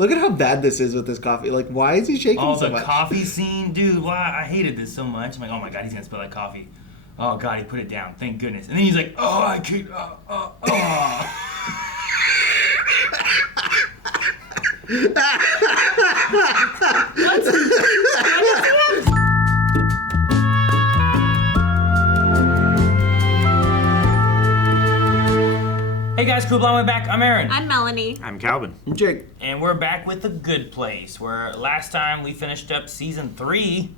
Look at how bad this is with this coffee. Like, why is he shaking so much? Oh, the coffee scene, dude. Why? I hated this so much. I'm like, oh my god, he's gonna spill that coffee. Oh god, he put it down. Thank goodness. And then he's like, oh, I can't. Hey guys, cool blowing back. I'm Aaron. I'm Melanie. I'm Calvin. I'm Jake. And we're back with The Good Place, where last time we finished up season 3,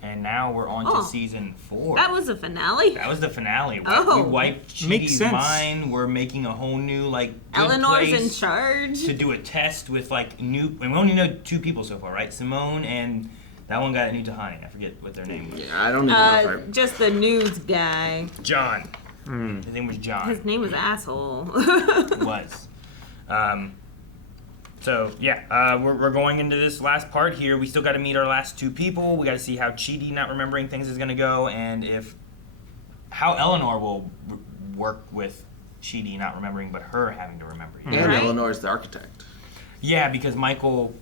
and now we're on to season 4. That was the finale? That was the finale. Oh. We wiped Makes Chidi's sense. mind. We're making a whole new, like, Good Eleanor's Place in charge. to do a test with, like, new... And we only know 2 people so far, right? Simone and that one guy at New Tahani. I forget what their name was. Yeah, I don't even know if Just the news guy. John. His name was John. His name was Asshole. It was. We're going into this last part here. We still got to meet our last 2 people. We got to see how Chidi not remembering things is going to go, and how Eleanor will work with Chidi not remembering, but her having to remember. And Right. Eleanor's the architect. Yeah, because Michael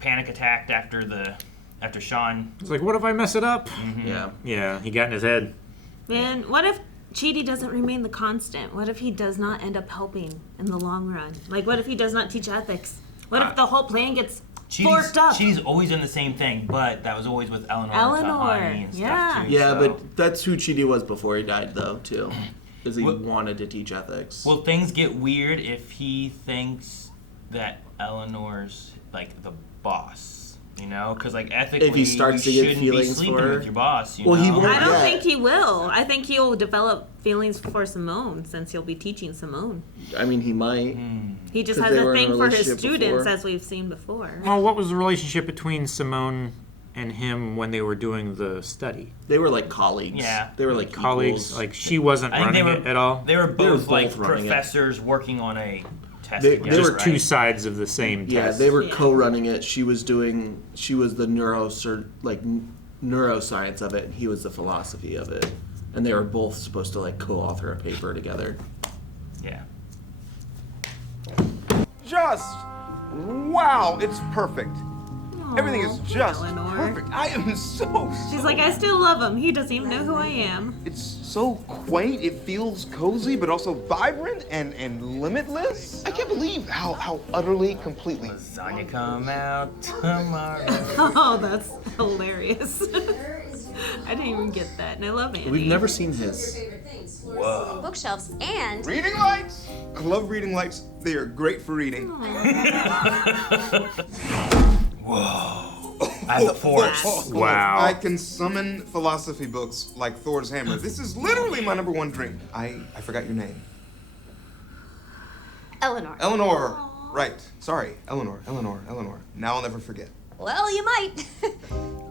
panic attacked after Sean. It's like, what if I mess it up? Yeah. Yeah, he got in his head. Man, what if Chidi doesn't remain the constant? What if he does not end up helping in the long run? Like, what if he does not teach ethics? What if the whole plan gets forked up? Chidi's always done the same thing, but that was always with Eleanor and Tahani and yeah. stuff too. Yeah, so. but that's who Chidi was before he died, though, too. Because he wanted to teach ethics. Will things get weird if he thinks that Eleanor's, like, the boss? You know? Because, like, ethically, If he starts to you get shouldn't be feelings sleeping for her. with your boss, you Well, know? he won't. I don't Yeah. think he will. I think he'll develop feelings for Simone since he'll be teaching Simone. I mean, he might. He just 'Cause has they a were in a thing for his relationship students, before. as we've seen before. Well, what was the relationship between Simone and him when they were doing the study? They were like colleagues. Yeah. They were like Colleagues? equals. Like, she wasn't I think running it at all? They were both like, running it. professors working on a test They together, Just right? 2 sides of the same Yeah, test. they were Yeah. co-running it. She was the neuroscience of it, and he was the philosophy of it. And they were both supposed to like co-author a paper together. Yeah. Just wow, it's perfect. Everything is just Eleanor. perfect. I am so She's like, I still love him. He doesn't even know who I am. It's so quaint. It feels cozy, but also vibrant and limitless. I can't believe how utterly, completely. Lasagna come out tomorrow. Oh, that's hilarious. I didn't even get that, and I love Annie. We've never seen his. Whoa. Bookshelves and Reading lights. I love reading lights. They are great for reading. Whoa. I have the force. Wow. I can summon philosophy books like Thor's hammer. This is literally my #1 dream. I forgot your name. Eleanor. Eleanor. Right. Sorry. Eleanor. Now I'll never forget. Well, you might.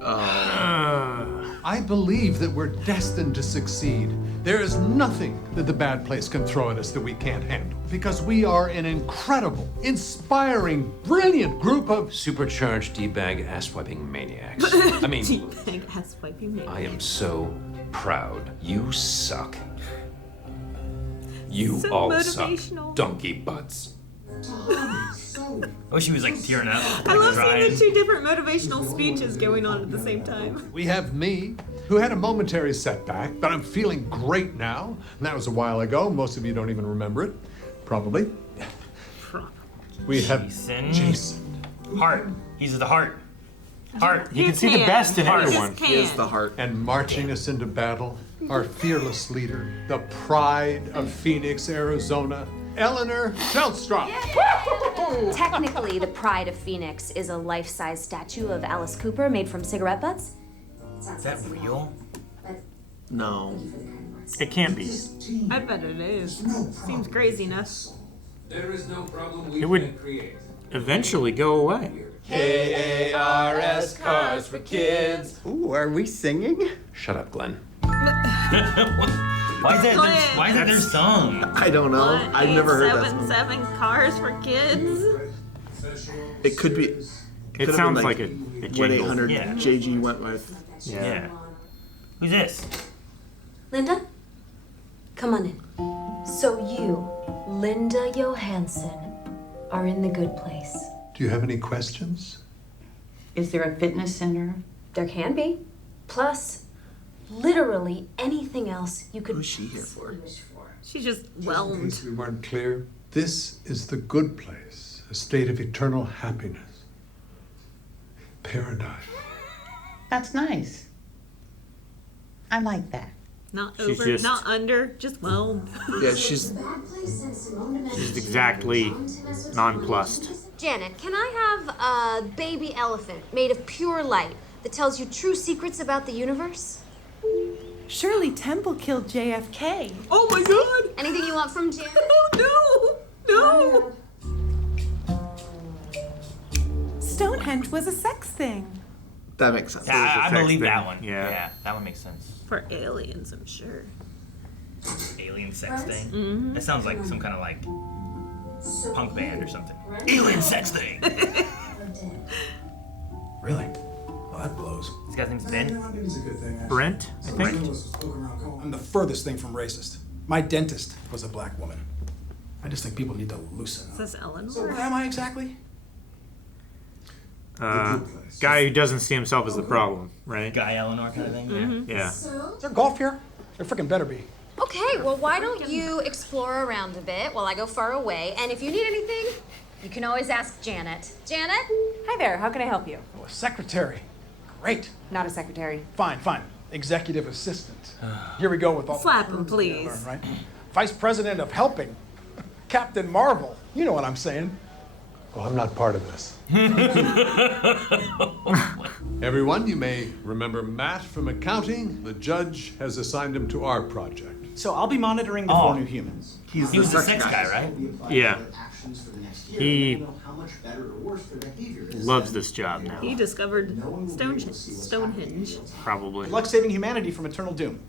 I believe that we're destined to succeed. There is nothing that the bad place can throw at us that we can't handle. Because we are an incredible, inspiring, brilliant group of Supercharged D-bag ass-wiping maniacs. I mean, T-bag ass wiping me. I am so proud. You suck. You So all motivational. suck. Donkey butts. Oh, she was like tearing up. I love crying. seeing the 2 different motivational speeches going on at the same time. We have me, who had a momentary setback, but I'm feeling great now. And that was a while ago. Most of you don't even remember it. Probably. We have Jason. Heart. He's the heart. Heart. You can see the best in He just everyone. He is can. the heart. And marching us into battle, our fearless leader, the pride of Phoenix, Arizona, Eleanor Shellstrop. Technically, the pride of Phoenix is a life-size statue of Alice Cooper made from cigarette butts. Is that real? No. It can't be. I bet it is. Seems crazy enough. There is no problem we It would eventually go away. K-A-R-S, cars for kids. Ooh, are we singing? Shut up, Glenn. Why is that their song? I don't know. I've never heard that song. 7 cars for kids. It could be. It could have sounds been like a jingle. 1-800 Yeah. JG Wentworth. Yeah. Who's this? Linda, come on in. So you, Linda Johansson, are in the good place. Do you have any questions? Is there a fitness center? There can be. Plus, literally anything else you could Who's she here for? She's just In whelmed. case we weren't clear, this is the good place, a state of eternal happiness. Paradise. That's nice. I like that. Not She's over, just- not under, just whelmed. Yeah, she's She's exactly nonplussed. Janet, can I have a baby elephant made of pure light that tells you true secrets about the universe? Shirley Temple killed JFK. Oh my god! Anything you want from Janet? Oh no! No! Stonehenge was a sex thing. that makes sense. Yeah, I sex believe thing. that one. Yeah. that one makes sense. For aliens, I'm sure. Alien sex thing. That sounds like some kind of like punk band or something. Alien sex thing. Really? Well, that blows. This guy's name's Ben. It's a good thing, actually. Brent, I think. I'm the furthest thing from racist. My dentist was a black woman. I just think people need to loosen Is up. this Eleanor? So where am I exactly? Guy who doesn't see himself as the problem, right? Guy Eleanor kind of thing. Yeah. Yeah. Is there golf here? There frickin' better be. Okay, well, why don't you explore around a bit while I go far away? And if you need anything, you can always ask Janet. Janet? Hi there, how can I help you? Oh, a secretary. Great. Not a secretary. Fine, fine. Executive assistant. Here we go with all the Slap him, terms we gotta please. learn, right? Vice president of helping. Captain Marvel. You know what I'm saying. Well, I'm not part of this. Everyone, you may remember Matt from accounting. The judge has assigned him to our project. So I'll be monitoring the Oh. 4 new humans. He was the sex guy, right? Yeah. He loves this job now, He discovered Stonehenge. probably. Good luck saving humanity from eternal doom.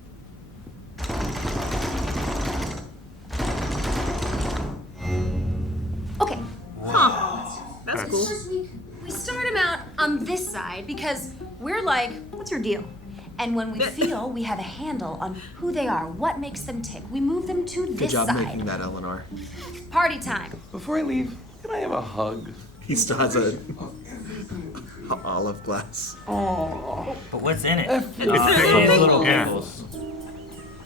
Okay, That's cool. we start him out on this side because we're like, what's your deal? And when we feel we have a handle on who they are, what makes them tick, we move them to Good this job side. making that, Eleanor. Party time. Before I leave, can I have a hug? He still has a olive glass. But what's in it? It's It's little Yeah. pickles.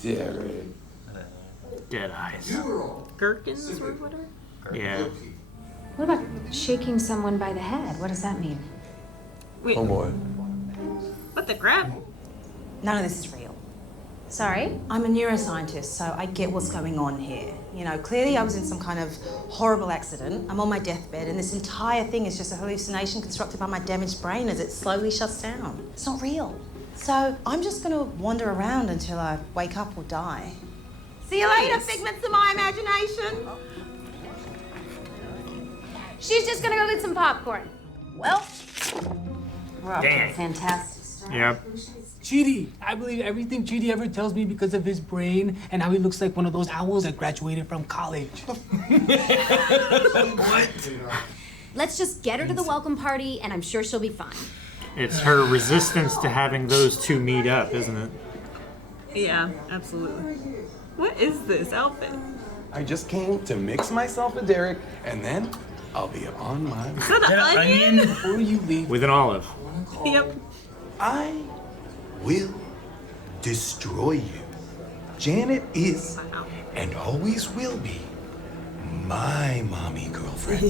Derek. Dead eyes. Gherkins or whatever? Yeah. What about shaking someone by the head? What does that mean? Wait, Oh boy. what the crap? None of this is real. Sorry? I'm a neuroscientist, so I get what's going on here. You know, clearly I was in some kind of horrible accident. I'm on my deathbed, and this entire thing is just a hallucination constructed by my damaged brain as it slowly shuts down. It's not real. So I'm just gonna wander around until I wake up or die. See you later, figments of my imagination. She's just gonna go get some popcorn. Well, we're off to a Dang. fantastic start. Yep. Chidi, I believe everything Chidi ever tells me because of his brain and how he looks like one of those owls that graduated from college. Let's just get her to the welcome party, and I'm sure she'll be fine. It's her resistance to having those two meet up, isn't it? Yeah, absolutely. What is this outfit? I just came to mix myself with Derek, and then I'll be on my way. Is that an onion? Before you leave, With an olive. Yep. I will destroy you. Janet is and always will be my mommy girlfriend.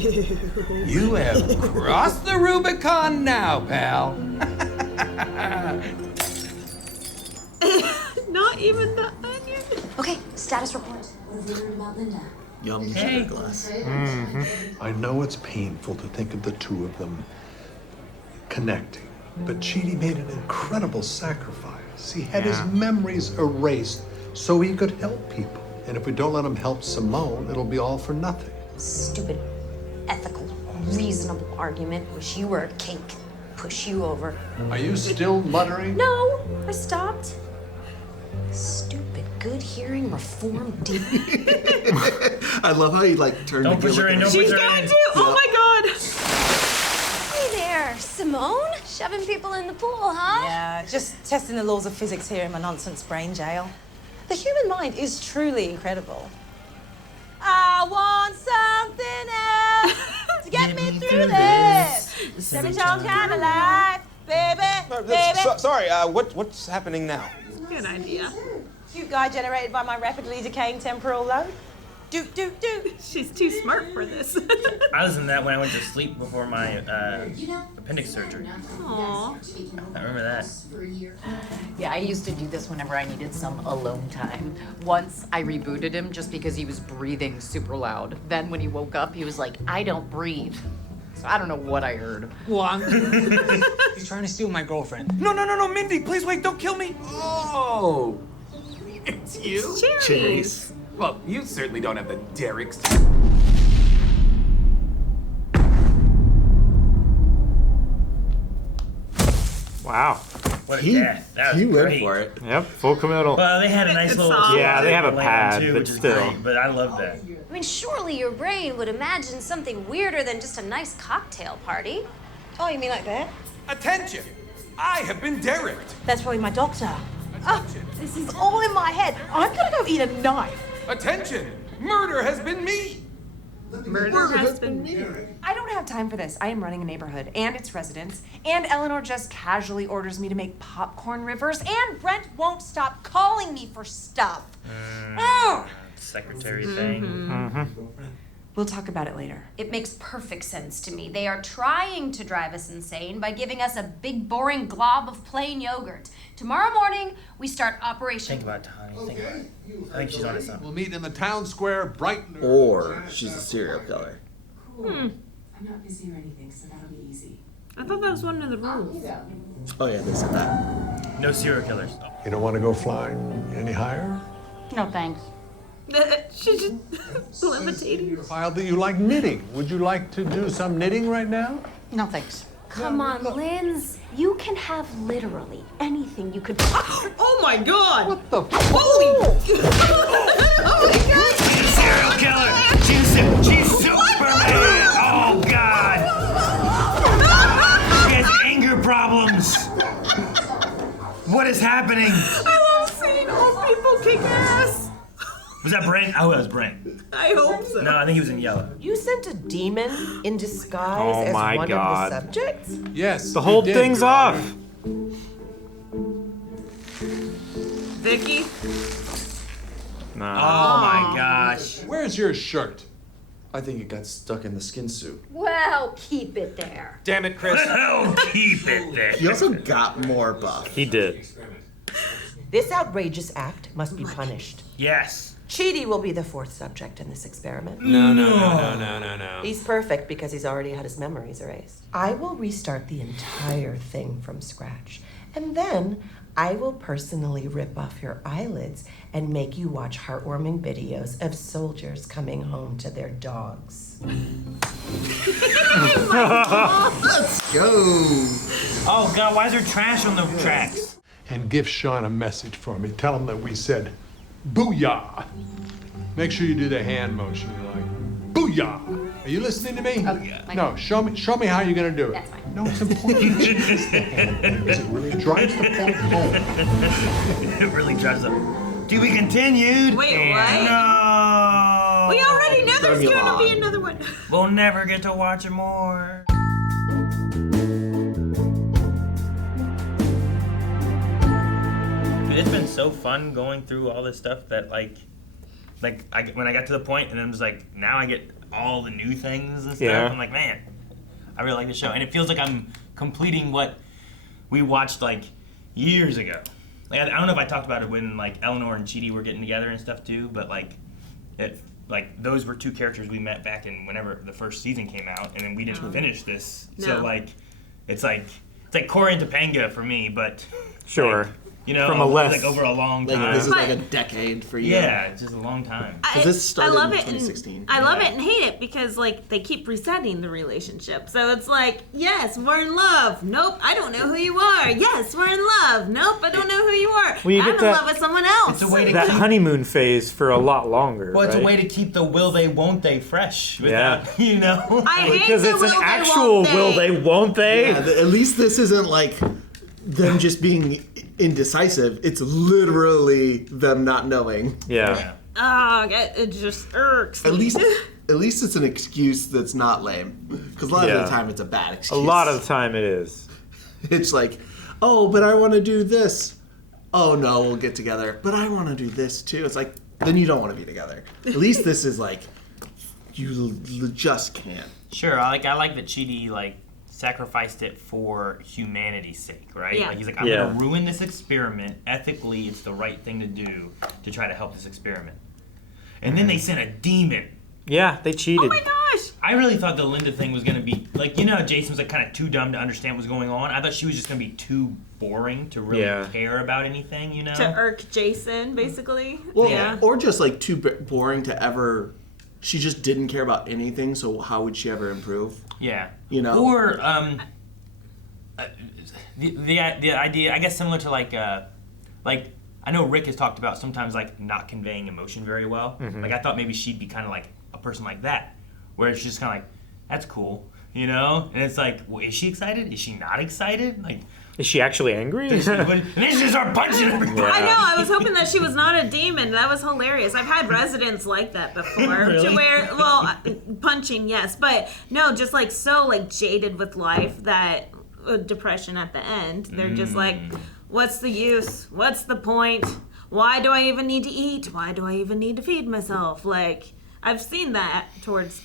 You have crossed the Rubicon now, pal. Not even the onion. Okay, status report. Yum sugar glass. I know it's painful to think of the two of them connecting, but Chidi made an incredible sacrifice. He had his memories erased so he could help people. And if we don't let him help Simone, it'll be all for nothing. Stupid, ethical, reasonable argument. Wish you were a cake. Push you over. Are you still muttering? No, I stopped. Stupid, good hearing, reform deep. I love how he like turned Don't to push her in, don't She's push her going in. to! Oh my god! Hey there, Simone. Shoving people in the pool, huh? Yeah, just testing the laws of physics here in my nonsense brain jail. The human mind is truly incredible. I want something else to get me through this. Semi-child kind of life, baby. Sorry, what's happening now? Good idea. Cute guy generated by my rapidly decaying temporal lobe. Do. She's too smart for this. I listened to that when I went to sleep before my appendix surgery. Aww. I remember that. Yeah, I used to do this whenever I needed some alone time. Once I rebooted him just because he was breathing super loud. Then when he woke up, he was like, I don't breathe. So I don't know what I heard. Well, he's trying to steal my girlfriend. No, Mindy, please wait, don't kill me. Oh, it's you? Cherries. Well, you certainly don't have the Derricks. Wow. What a death. That was He went great. for it. Yep, full committal. Well, they had a nice little... Yeah, they have a land pad, too, but which is still. great, but I love that. I mean, surely your brain would imagine something weirder than just a nice cocktail party. Oh, you mean like that? Attention! I have been derricked. That's probably my doctor. Oh, this is all in my head. I'm gonna go eat a knife. Attention! Murder has been me. Murder has been me. I don't have time for this. I am running a neighborhood and its residents, and Eleanor just casually orders me to make popcorn rivers, and Brent won't stop calling me for stuff. Secretary thing. We'll talk about it later. It makes perfect sense to me. They are trying to drive us insane by giving us a big, boring glob of plain yogurt. Tomorrow morning, we start Operation... Think about it, Tony. Think about it. I think she's onto something. We'll meet in the town square bright and Or she's a serial killer. I'm not busy or anything, so that'll be easy. I thought that was one of the rules. Oh yeah, they said that. No serial killers. You don't want to go flying any higher? No, thanks. She's just levitating. Filed that you like knitting. Would you like to do some knitting right now? No, thanks. Come on, Linz. You can have literally anything you could... Oh my god! What the? Holy! Oh my god! Serial killer! She's Superman! Oh god! She has anger problems! What is happening? I love seeing old people kick ass! Was that Brent? Oh, that was Brent. I hope so. No, I think he was in yellow. You sent a demon in disguise as my one God. of the subjects? Yes. The whole you did, thing's Your off. Honor. Vicky? No. Oh my gosh. Where's your shirt? I think it got stuck in the skin suit. Well, keep it there. Damn it, Chris. Oh, keep it there. He also got more buff. He did. This outrageous act must be punished. Yes. Chidi will be the fourth subject in this experiment. No. He's perfect because he's already had his memories erased. I will restart the entire thing from scratch. And then I will personally rip off your eyelids and make you watch heartwarming videos of soldiers coming home to their dogs. Let's go. Oh god, why is there trash on the tracks? And give Sean a message for me. Tell him that we said, booyah. Make sure you do the hand motion. You're like, booyah. Are you listening to me? Oh, yeah. No, show me how you're gonna do it. That's fine. No, it's important. It's the hand thing, because it really drives the point home. It really drives them. To be continued. Wait, what? No. We already know there's Formula. going to be another one. We'll never get to watch it more. It's been so fun going through all this stuff that when I got to the point and then it was like, now I get all the new things and stuff. Yeah. I'm like, man, I really like the show. And it feels like I'm completing what we watched like years ago. Like, I don't know if I talked about it when like Eleanor and Chidi were getting together and stuff too, but those were two characters we met back in whenever the first season came out, and then we didn't finish this. No. So it's like Corey and Topanga for me, but Sure. From a less like over a long Like time. this is like a decade for you. Yeah, it's just a long time. This started I love in it 2016. And, I love it and hate it because like they keep resetting the relationship. So it's like, yes, we're in love. Nope, I don't know who you are. Yes, we're in love. Nope, I don't know who you are. Well, you I'm get in that- love with someone else. It's a way to That keep, honeymoon phase for a lot longer. well, it's right? a way to keep the will they won't they fresh. Yeah. Without, I hate Because the it's will an they, actual won't they. will they, won't they? Yeah, at least this isn't like them just being indecisive. It's literally them not knowing. Yeah. Oh, it just irks. At least at least it's an excuse that's not lame. Because a lot of the time it's a bad excuse. A lot of the time it is. It's like, oh, but I want to do this. Oh no, we'll get together. But I want to do this too. It's like, then you don't want to be together. At least this is like, you just can't. Sure, I like that Chidi like sacrificed it for humanity's sake, right? Yeah. Like he's like, I'm gonna ruin this experiment. Ethically, it's the right thing to do to try to help this experiment. And then they sent a demon. Yeah, they cheated. Oh my gosh! I really thought the Linda thing was gonna be like, you know, Jason was like kind of too dumb to understand what's going on. I thought she was just gonna be too boring to really care about anything, you know? To irk Jason, basically. Well, or just like too boring to ever. She just didn't care about anything. So how would she ever improve? Yeah. You know. Or the idea, I guess, similar to like I know Rick has talked about sometimes like not conveying emotion very well. Mhm. Like I thought maybe she'd be kind of like a person like that, where it's just kind of like, that's cool, you know? And it's like, well, is she excited? Is she not excited? Like, is she actually angry? And they just start punching everybody. I know. I was hoping that she was not a demon. That was hilarious. I've had residents like that before. Really? To where, well, punching, yes, but no, just like so like jaded with life that depression at the end. They're just like, what's the use? What's the point? Why do I even need to eat? Why do I even need to feed myself? Like, I've seen that towards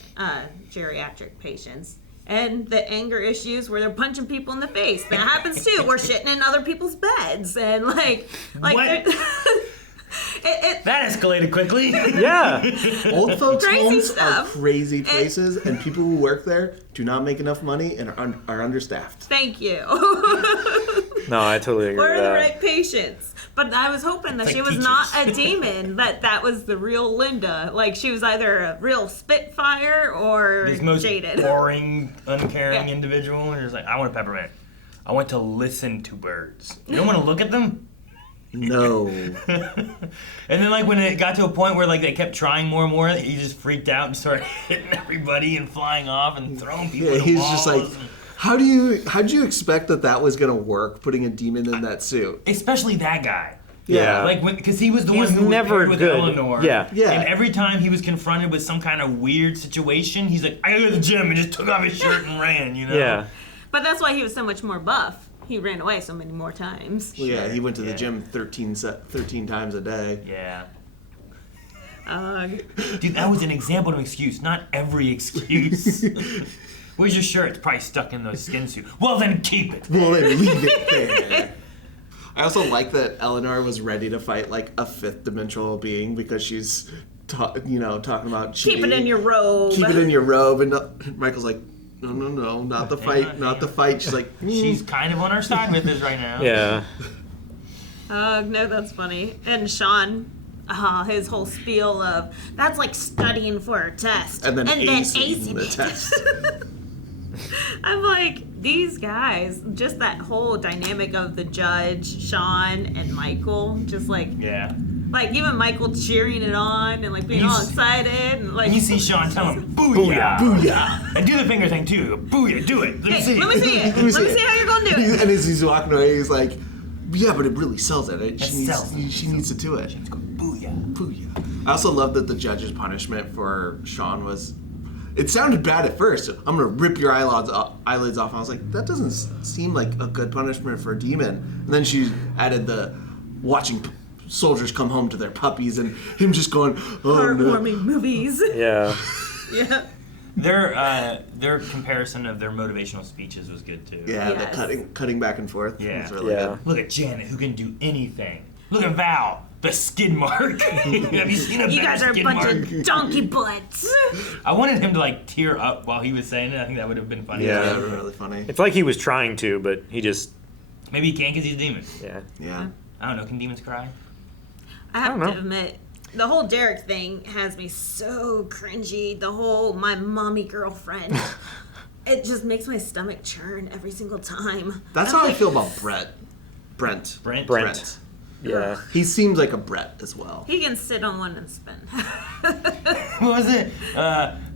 geriatric patients. And the anger issues where they're punching people in the face. That happens too. We're shitting in other people's beds. And like What? That escalated quickly. Yeah. Old folks' Crazy homes stuff. are crazy places, and people who work there do not make enough money and are understaffed. Thank you. No, I totally agree We're with the that. right patients. But I was hoping that It's she like was not a demon, that was the real Linda. Like, she was either a real spitfire or This most jaded. boring, uncaring individual, and you're just like, I want a peppermint. I want to listen to birds. You don't want to look at them? No. And then like when it got to a point where like they kept trying more and more, he just freaked out and started hitting everybody and flying off and throwing people. Yeah, at he's just like, walls. how'd you expect that was gonna work? Putting a demon in that suit, especially that guy. Yeah. Like because he was the He's one who was never paired with good. Eleanor. Yeah. Yeah. And every time he was confronted with some kind of weird situation, he's like, I gotta go to the gym, and just took off his shirt and ran. You know. Yeah. But that's why he was so much more buff. He ran away so many more times. Well, yeah, he went to the gym 13 times a day. Yeah. Dude, that was an example of an excuse, not every excuse. Where's your shirt? It's probably stuck in the skin suit. Well, then keep it. Well, then leave it there. I also like that Eleanor was ready to fight like a fifth dimensional being because she's, talking about keep it cheating. in your robe. Keep it in your robe, and Michael's like, no, not the fight, not the fight. She's like, She's kind of on our side with this right now. Yeah. No, that's funny. And Sean, his whole spiel of, that's like studying for a test. and then acing acing the it. test. I'm like, these guys, just that whole dynamic of the judge, Sean, and Michael, just like, Yeah. like even Michael cheering it on and like being all excited and like. And you see Sean tell him, booyah. Booyah. And do the finger thing too. Booyah, do it. Let me Hey, see. let me see it. Let me see how you're gonna do it. And as he's walking away, he's like, yeah, but it really sells it. sells She needs to do it. Booyah. Booyah. I also love that the judge's punishment for Sean was, it sounded bad at first. I'm gonna rip your eyelids off. And I was like, that doesn't seem like a good punishment for a demon. And then she added the watching soldiers come home to their puppies and him just going, oh no. Heartwarming movies. Yeah. Yeah. Their comparison of their motivational speeches was good too. Yeah, Yes. the cutting back and forth. Yeah. Was really good. Look at Janet, who can do anything. Look at Val, the skid mark. Have you seen a You better guys are a skid bunch mark? of donkey butts. I wanted him to like tear up while he was saying it. I think that would have been funny. Yeah, that was really funny. It's like he was trying to, but he just. Maybe he can't because he's a demon. Yeah. Yeah. I don't know. Can demons cry? I have I don't to know. admit, the whole Derek thing has me so cringy. The whole my mommy girlfriend. It just makes my stomach churn every single time. That's I'm how I like, feel about Brent. Brent. Yeah. He seems like a Brett as well. He can sit on one and spin. What was it?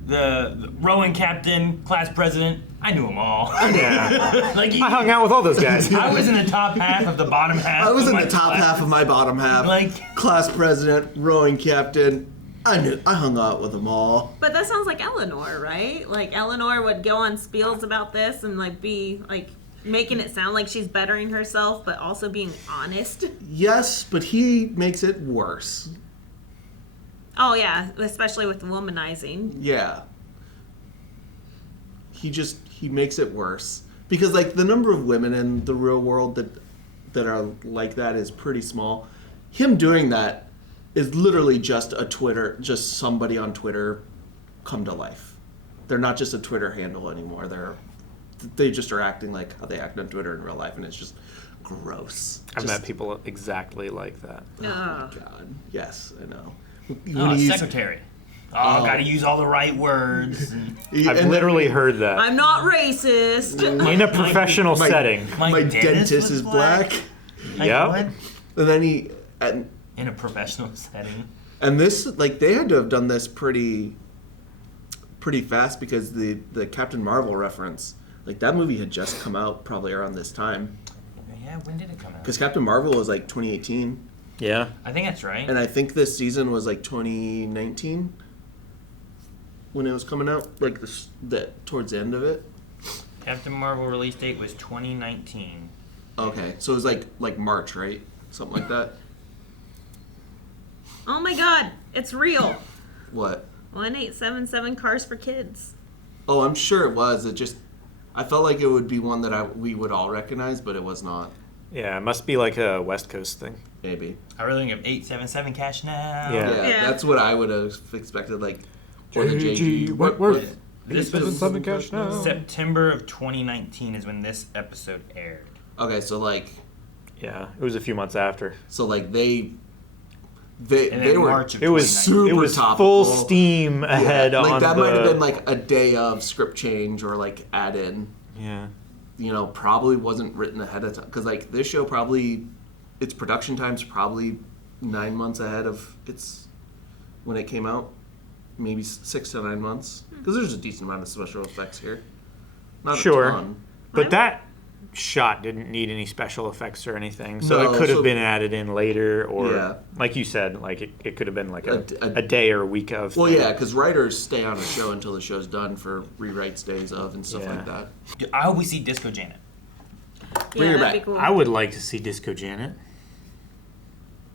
The rowing captain, class president. I knew them all. Yeah. Like I hung out with all those guys. I was in the top half of the bottom half. I was of in my the top class. half of my bottom half. Like Class president, rowing captain, I hung out with them all. But that sounds like Eleanor, right? Like Eleanor would go on spiels about this and like be like making it sound like she's bettering herself, but also being honest. Yes, but he makes it worse. Oh yeah, especially with the womanizing. Yeah. He makes it worse. Because like the number of women in the real world that are like that is pretty small. Him doing that is literally just somebody on Twitter come to life. They're not just a Twitter handle anymore. They just are acting like how they act on Twitter in real life, and it's just gross. I've met people exactly like that. Oh my god. Yes, I know. Secretary. Gotta use all the right words. I've literally heard that. I'm not racist. In a professional setting. My dentist is black. Yep. And then in a professional setting. And this, like, they had to have done this pretty fast because the Captain Marvel reference, like, that movie had just come out probably around this time. Yeah, when did it come out? Because Captain Marvel was like 2018. Yeah. I think that's right. And I think this season was like 2019 when it was coming out, like towards the end of it. Captain Marvel release date was 2019. Okay, so it was like March, right? Something like that. Oh my god, it's real. What? 1877 Cars for Kids. Oh, I'm sure it was. I felt like it would be one that we would all recognize, but it was not. Yeah, it must be like a West Coast thing. Maybe. I really think of 877 Cash Now. Yeah, that's what I would have expected. Like, or the JG Wentworth. This was 877 Cash Now. September of 2019 is when this episode aired. Okay, so like. Yeah, it was a few months after. So like they were. March of it was super it was topical. Full steam ahead on that might have the. been like a day of script change or like add in. Yeah. You know, probably wasn't written ahead of time because like this show probably its production time's probably 9 months ahead of its when it came out, maybe 6 to 9 months because there's a decent amount of special effects here. Not Sure, a ton. but that shot didn't need any special effects or anything, so No, it could have been added in later, or like you said, like it could have been like a day or a week of. Well, yeah, because writers stay on a show until the show's done for rewrites days of and stuff like that. I hope we see Disco Janet. Bring her back. Be cool. I would like to see Disco Janet.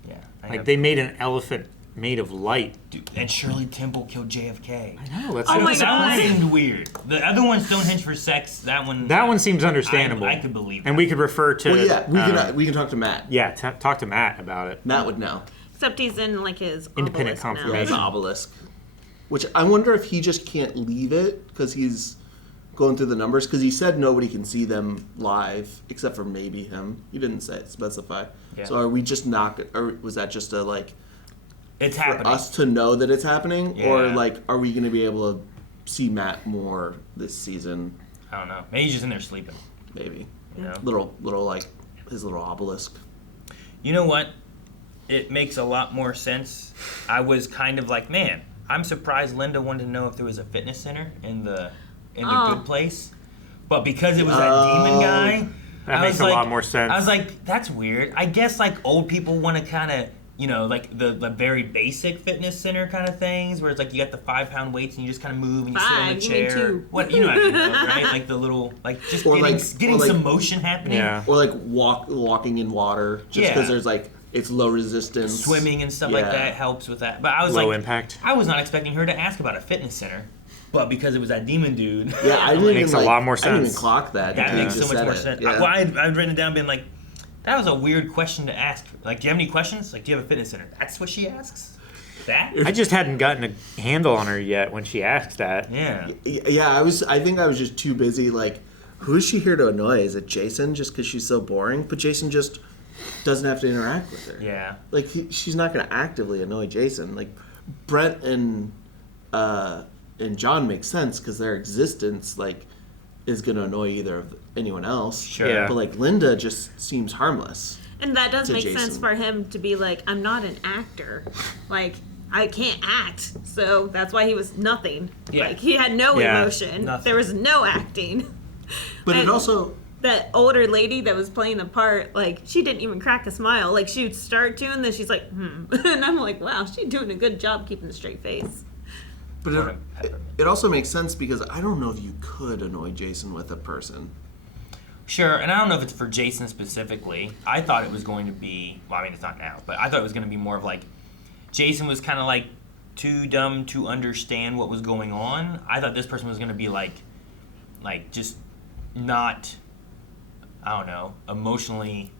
Yeah, like they made an elephant made of light. Dude, and Shirley Temple killed JFK. I know. That's Oh my that God. one seemed weird. The other one, Stonehenge for sex. That one seems understandable. I could believe that. And we could refer to. Well, yeah, we can talk to Matt. Yeah, talk to Matt about it. Matt would know. Except he's in like his Independent obelisk now. confirmation. Yeah, it's an obelisk. Which I wonder if he just can't leave it because he's going through the numbers because he said nobody can see them live except for maybe him. He didn't specify. Yeah. So are we just not? Or was that just a like? It's for happening. us to know that it's happening, or Yeah. like, are we going to be able to see Matt more this season? I don't know. Maybe he's just in there sleeping. Maybe. You know? Little like his little obelisk. You know what? It makes a lot more sense. I was kind of like, man, I'm surprised Linda wanted to know if there was a fitness center in the good place. But because it was that demon guy, That I makes was a like, lot more sense. I was like, that's weird. I guess like old people want to kind of, you know, like the very basic fitness center kind of things, where it's like you got the 5-pound weights and you just kind of move and you sit on the 5, you mean chair. 2. What you know what I mean, though, right? Like the little like just Or getting like- some motion happening. Yeah. Or like walking in water, just because Yeah. there's like it's low resistance. Swimming and stuff like Yeah. that helps with that. But I was Low like, impact. I was not expecting her to ask about a fitness center, but because it was that demon dude, Yeah, I didn't Makes even a lot more I didn't even sense. clock that. that until you makes so just much said more it. sense. Yeah. Well, I'd written it down, being like, that was a weird question to ask. Like, do you have any questions? Like, do you have a fitness center? That's what she asks. That? I just hadn't gotten a handle on her yet when she asked that. Yeah. Yeah, I think I was just too busy. Like, who is she here to annoy? Is it Jason? Just because she's so boring? But Jason just doesn't have to interact with her. Yeah. Like she's not going to actively annoy Jason. Like Brent and John make sense because their existence like is going to annoy either of anyone else. Sure. Yeah. But like Linda just seems harmless. And that does to make sense Jason. for him to be like, I'm not an actor. Like, I can't act. So that's why he was nothing. Yeah. Like, he had no Yeah. emotion. Nothing. There was no acting. But it And- also that older lady that was playing the part, like, she didn't even crack a smile. Like, she would start to, and then she's like, And I'm like, wow, she's doing a good job keeping a straight face. But it also makes sense because I don't know if you could annoy Jason with a person. Sure, and I don't know if it's for Jason specifically. I thought it was going to be, well, I mean, it's not now, but I thought it was going to be more of like, Jason was kind of like too dumb to understand what was going on. I thought this person was going to be like just not, I don't know, emotionally,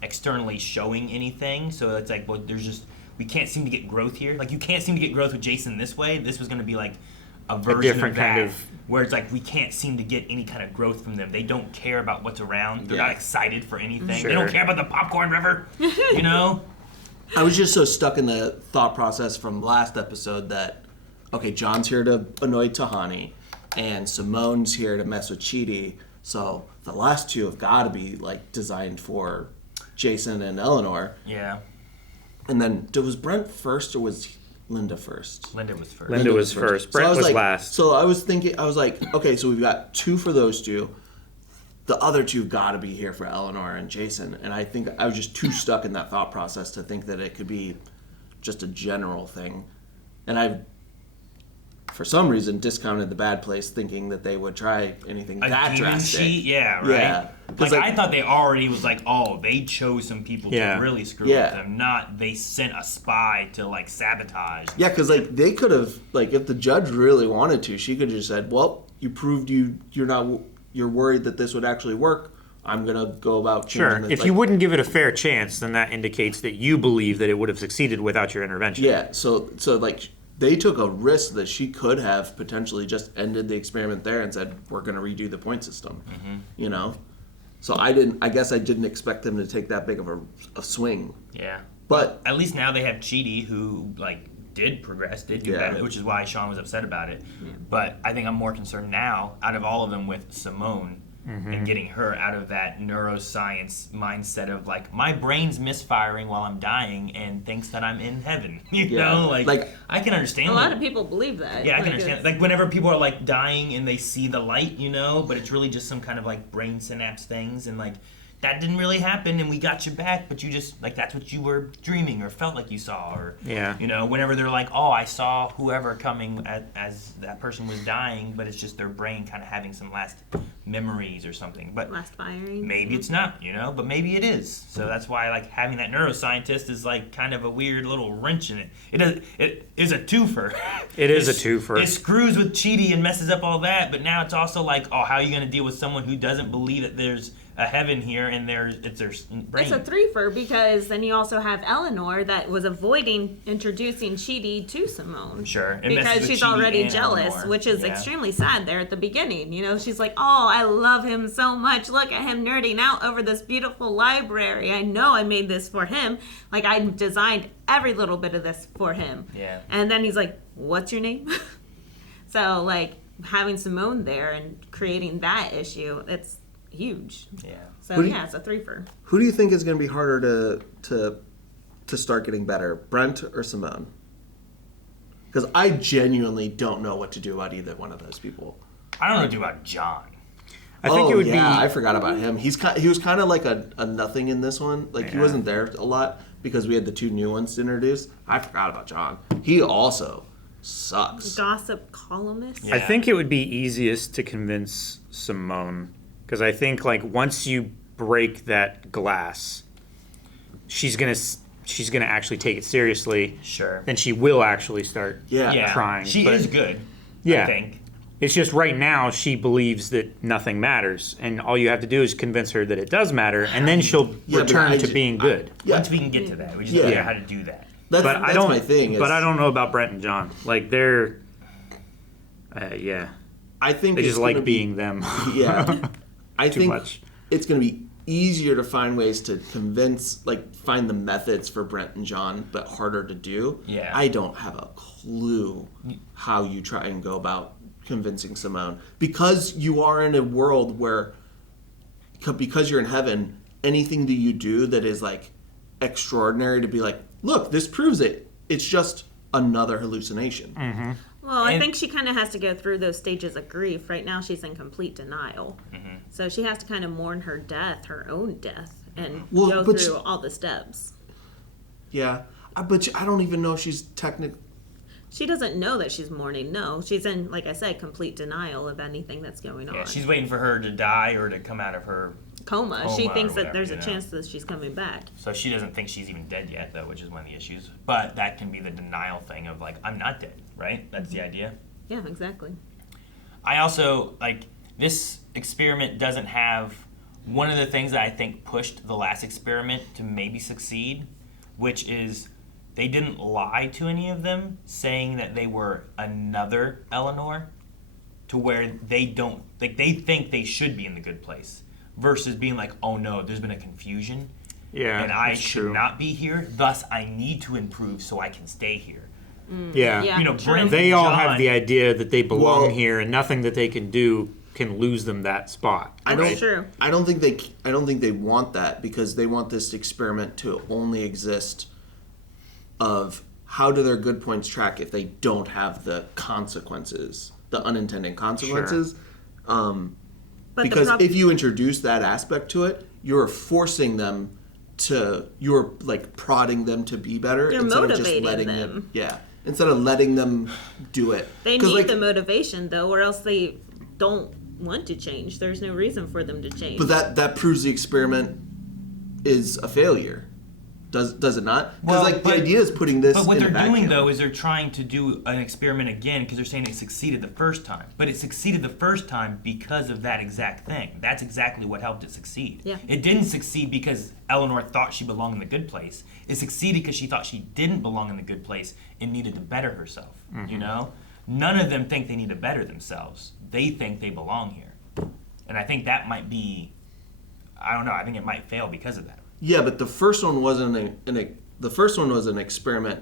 externally showing anything. So it's like, well, we can't seem to get growth here. Like, you can't seem to get growth with Jason this way. This was going to be like a version different of that, kind of, where it's like we can't seem to get any kind of growth from them. They don't care about what's around. They're not excited for anything. Sure. They don't care about the popcorn river, you know? I was just so stuck in the thought process from last episode that, okay, John's here to annoy Tahani, and Simone's here to mess with Chidi. So the last two have got to be like designed for Jason and Eleanor. Yeah. And then, was Brent first or was Linda first? Linda was first. Linda was first. Brent was last. So I was thinking, I was like, okay, so we've got two for those two. The other two got to be here for Eleanor and Jason. And I think I was just too stuck in that thought process to think that it could be just a general thing. And I, for some reason, discounted the Bad Place, thinking that they would try anything that drastic. Yeah, right. Yeah. Like, I thought they already was like, oh, they chose some people to really screw with them, not they sent a spy to like sabotage. Yeah, because like they could have, like, if the judge really wanted to, she could have just said, well, you proved you're worried that this would actually work. I'm gonna go about changing this. If you wouldn't give it a fair chance, then that indicates that you believe that it would have succeeded without your intervention. Yeah, so like they took a risk that she could have potentially just ended the experiment there and said, we're gonna redo the point system. Mm-hmm. You know? So I guess I didn't expect them to take that big of a swing. Yeah. But at least now they have Chidi, who like did progress, did do better, which is why Sean was upset about it. Yeah. But I think I'm more concerned now, out of all of them, with Simone and getting her out of that neuroscience mindset of like, my brain's misfiring while I'm dying and thinks that I'm in heaven. You know, like I can understand. A lot of people believe that. Yeah, I can understand. Like whenever people are like dying and they see the light, you know, but it's really just some kind of like brain synapse things, and like that didn't really happen and we got you back, but you just, like, that's what you were dreaming or felt like you saw, or, you know, whenever they're like, oh, I saw whoever coming as that person was dying, but it's just their brain kind of having some last memories or something. But last firing. Maybe it's not, you know, but maybe it is. So that's why, like, having that neuroscientist is, like, kind of a weird little wrench in it. It is a twofer. It is a twofer. It screws with Chidi and messes up all that, but now it's also like, oh, how are you going to deal with someone who doesn't believe that there's a heaven here and it's their brain? It's a threefer because then you also have Eleanor that was avoiding introducing Chidi to Simone. Sure. Because she's already jealous, Eleanor. which is extremely sad there at the beginning. You know, she's like, oh, I love him so much. Look at him nerding out over this beautiful library. I know I made this for him. Like, I designed every little bit of this for him. Yeah. And then he's like, what's your name? So, like, having Simone there and creating that issue, it's huge. Yeah. So it's a threefer. Who do you think is going to be harder to start getting better, Brent or Simone? Because I genuinely don't know what to do about either one of those people. I don't know what to do about John. I think it would be. I forgot about him. He was kind of like a nothing in this one. Like he wasn't there a lot because we had the two new ones to introduce. I forgot about John. He also sucks. Gossip columnist. I think it would be easiest to convince Simone. Because I think, like, once you break that glass, she's gonna actually take it seriously. Sure. Then she will actually start trying. She is good. Yeah. I think. It's just right now she believes that nothing matters, and all you have to do is convince her that it does matter, and then she'll return to being good. Once we can get to that, we just don't know how to do that. That's my thing. But I don't know about Brent and John. Like they're, I think they just like being them. Yeah. I Too think much. It's going to be easier to find ways to convince, like, find the methods for Brent and John, but harder to do. Yeah. I don't have a clue how you try and go about convincing Simone. Because you are in a world where, because you're in heaven, anything that you do that is, like, extraordinary to be like, look, this proves it. It's just another hallucination. Mm-hmm. Well, I think she kind of has to go through those stages of grief. Right now, she's in complete denial. Mm-hmm. So she has to kind of mourn her death, her own death, and Well, go but through all the steps. Yeah, but I don't even know if she's technically. She doesn't know that she's mourning. No, she's in, like I said, complete denial of anything that's going on. Yeah, she's waiting for her to die or to come out of her coma. She or thinks that whatever, there's you a know? chance that she's coming back. So she doesn't think she's even dead yet, though, which is one of the issues. But that can be the denial thing of, like, I'm not dead, right? That's the idea. Yeah, exactly. I also, like, this experiment doesn't have one of the things that I think pushed the last experiment to maybe succeed, which is they didn't lie to any of them, saying that they were another Eleanor, to where they don't, like, they think they should be in the good place, versus being like, oh no, there's been a confusion, and I that's should true. not be here, thus I need to improve so I can stay here. Yeah. You know, Brent they and all John- have the idea that they belong Well- here, and nothing that they can do can lose them that spot. I don't. true. I don't think they want that, because they want this experiment to only exist. Of how do their good points track if they don't have the consequences, the unintended consequences. But Because the if you introduce that aspect to it, you're forcing them to. You're like prodding them to be better You're instead of just motivating letting them. Yeah, instead of letting them do it. They 'Cause, need like, the motivation, though, or else they don't want to change. There's no reason for them to change. But that proves the experiment is a failure. Does it not? Because the idea is putting this. But what in they're a vacuum. doing though is they're trying to do an experiment again because they're saying it succeeded the first time. But it succeeded the first time because of that exact thing. That's exactly what helped it succeed. Yeah. It didn't succeed because Eleanor thought she belonged in the good place. It succeeded because she thought she didn't belong in the good place and needed to better herself. You know, none of them think they need to better themselves. They think they belong here, and I think that might be. I don't know. I think it might fail because of that. Yeah, but the first one wasn't the first one was an experiment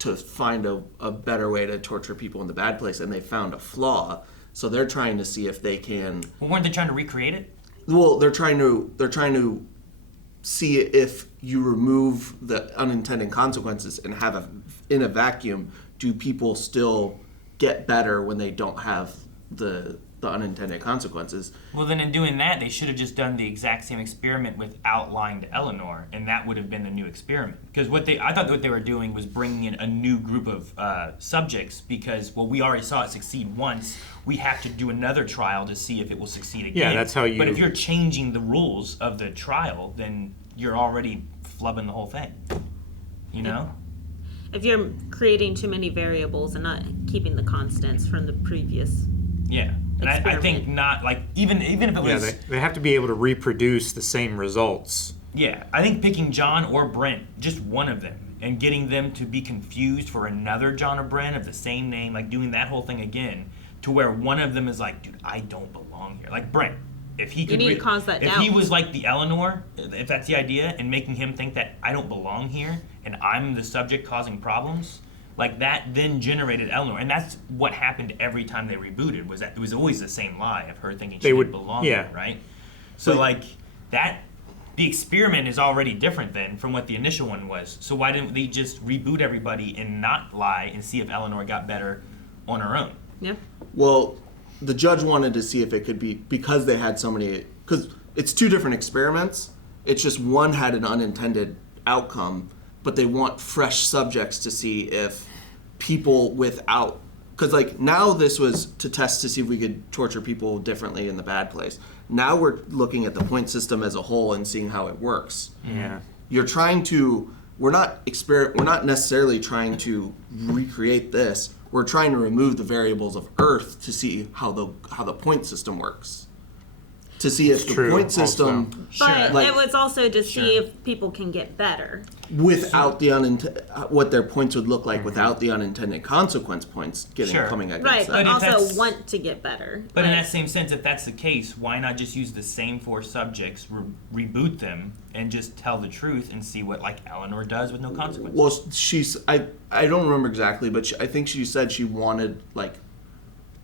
to find a better way to torture people in the bad place, and they found a flaw. So they're trying to see if they can. Well, weren't they trying to recreate it? Well, they're trying to see if you remove the unintended consequences and have in a vacuum, do people still get better when they don't have the unintended consequences? Well, then in doing that, they should have just done the exact same experiment without lying to Eleanor, and that would have been the new experiment. Because I thought what they were doing was bringing in a new group of subjects because, well, we already saw it succeed once. We have to do another trial to see if it will succeed again. Yeah, that's how you- But if you're changing the rules of the trial, then you're already flubbing the whole thing. You know? If you're creating too many variables and not keeping the constants from the previous. Yeah. And I think not, like, even if it was... Yeah, they have to be able to reproduce the same results. Yeah, I think picking John or Brent, just one of them, and getting them to be confused for another John or Brent of the same name, like doing that whole thing again, to where one of them is like, dude, I don't belong here. Like Brent, if he could, need to cause that if doubt. he was like the Eleanor, if that's the idea, and making him think that I don't belong here and I'm the subject causing problems, like that then generated Eleanor, and that's what happened every time they rebooted. Was that it was always the same lie of her thinking she didn't belong there, right? So like that. The experiment is already different then from what the initial one was. So why didn't they just reboot everybody and not lie and see if Eleanor got better on her own? Yeah. Well, the judge wanted to see if it could be, because they had so many, because it's two different experiments. It's just one had an unintended outcome, but they want fresh subjects to see if people without, because like now this was to test to see if we could torture people differently in the bad place. Now we're looking at the point system as a whole and seeing how it works. Yeah. You're trying to, we're not necessarily trying to recreate this. We're trying to remove the variables of Earth to see how the point system works. To see if the point system, But like, it was also to see if people can get better. without the what their points would look like without the unintended consequence points coming against Right, them. but also want to get better. But in Like, that same sense, if that's the case, why not just use the same four subjects, reboot them, and just tell the truth and see what like Eleanor does with no consequences? Well, I don't remember exactly, but I think she said she wanted like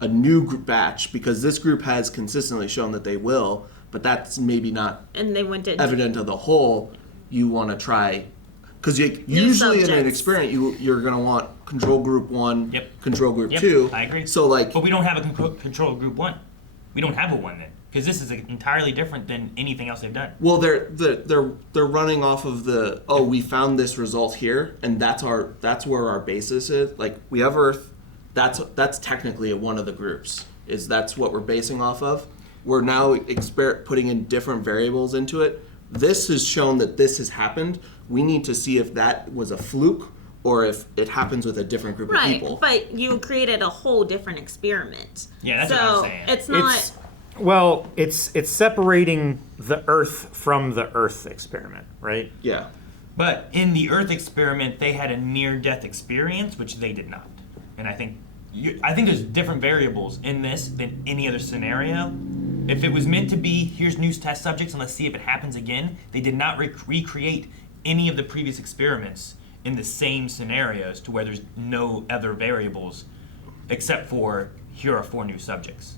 a new batch because this group has consistently shown that they will, but that's maybe not and they went into evident of the whole. You want to try Because usually in an experiment, you're going to want control group 1, control group 2. I agree. So like, but we don't have a control group 1. We don't have a 1 then, because this is entirely different than anything else they've done. well, they're running off of we found this result here, and that's where our basis is. Like, we have Earth. That's technically one of the groups. That's what we're basing off of. We're now putting in different variables into it. This has shown that this has happened. We need to see if that was a fluke or if it happens with a different group of people. But you created a whole different experiment. Yeah, that's what I'm saying. It's not. It's separating the Earth from the Earth experiment, right? Yeah. But in the Earth experiment, they had a near-death experience, which they did not. And I think there's different variables in this than any other scenario. If it was meant to be, here's new test subjects and let's see if it happens again, they did not recreate any of the previous experiments in the same scenarios to where there's no other variables except for here are 4 new subjects.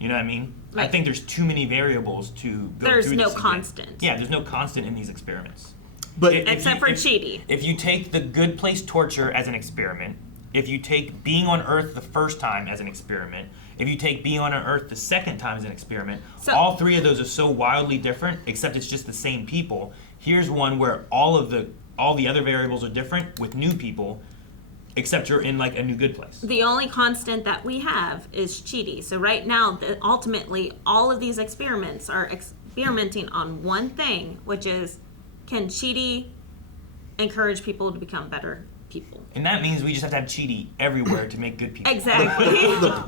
You know what I mean? I think there's too many variables to go There's through no this constant. Yeah, there's no constant in these experiments. But Except for Chidi. If you take the good place torture as an experiment, if you take being on Earth the first time as an experiment, if you take being on Earth the second time as an experiment, all 3 of those are so wildly different, except it's just the same people. Here's one where all the other variables are different with new people, except you're in like a new good place. The only constant that we have is Chidi. So right now, ultimately, all of these experiments are experimenting on one thing, which is, can Chidi encourage people to become better people? And that means we just have to have Chidi everywhere to make good people. Exactly.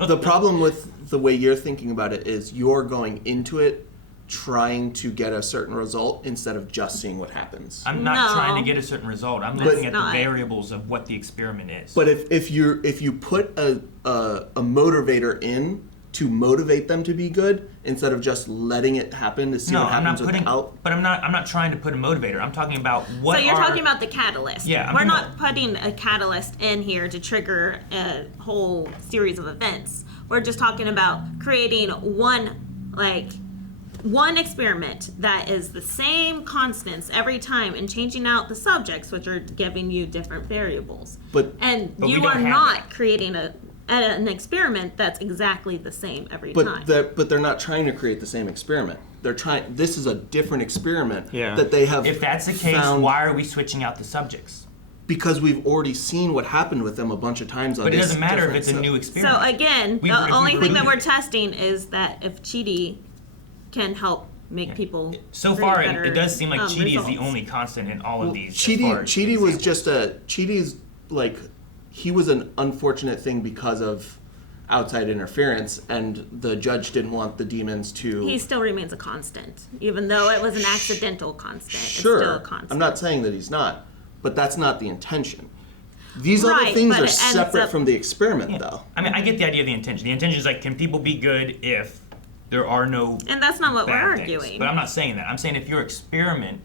The problem with the way you're thinking about it is you're going into it trying to get a certain result instead of just seeing what happens. I'm not trying to get a certain result. I'm looking at the variables of what the experiment is. But if you put a motivator in to motivate them to be good instead of just letting it happen to see what happens But I'm not trying to put a motivator. I'm talking about what. So you're talking about the catalyst. Yeah, we're not putting a catalyst in here to trigger a whole series of events. We're just talking about creating one experiment that is the same constants every time and changing out the subjects, which are giving you different variables. But you are not creating an experiment that's exactly the same every time. But they're not trying to create the same experiment. They're trying. This is a different experiment that they have. If that's the case, why are we switching out the subjects? Because we've already seen what happened with them a bunch of times. But it doesn't matter if it's a new experiment. So again, the only thing that we're testing is that if Chidi can help make people. So far, better, it does seem like Chidi results. is the only constant in all of these. Chidi was just Chidi's like, he was an unfortunate thing because of outside interference, and the judge didn't want the demons to. He still remains a constant, even though it was an accidental constant. Sure, It's still a constant. I'm not saying that he's not, but that's not the intention. These other things are separate from the experiment, though. I mean, I get the idea of the intention. The intention is like, can people be good if there are no. And that's not what we're bad arguing. things? But I'm not saying that. I'm saying if your experiment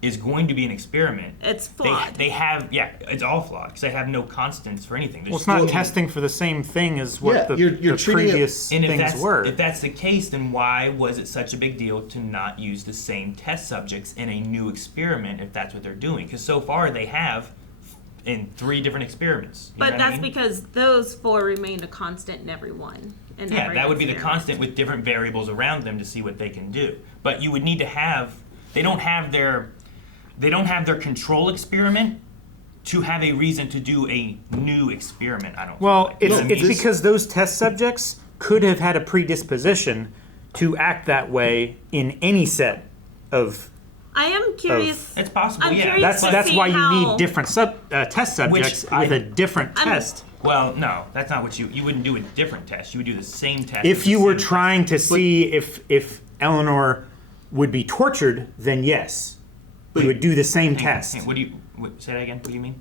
is going to be an experiment, it's flawed. They have, it's all flawed because they have no constants for anything. Well, it's not testing for the same thing as what the previous things were. If that's the case, then why was it such a big deal to not use the same test subjects in a new experiment if that's what they're doing? Because so far they have in 3 different experiments. You know But what that's I mean? because those 4 remained a constant in every one. Yeah, that would be the constant with different variables around them to see what they can do. But you would need to have. They don't have their control experiment to have a reason to do a new experiment. I don't. Well, it's because those test subjects could have had a predisposition to act that way in any set of. I am curious. It's possible. I'm Yeah, curious that's to why see you how- need different test subjects with a different test. Well, no, that's not what you wouldn't do a different test. You would do the same test. If you were trying to see if Eleanor would be tortured, then yes, you would do the same test. Say that again? What do you mean?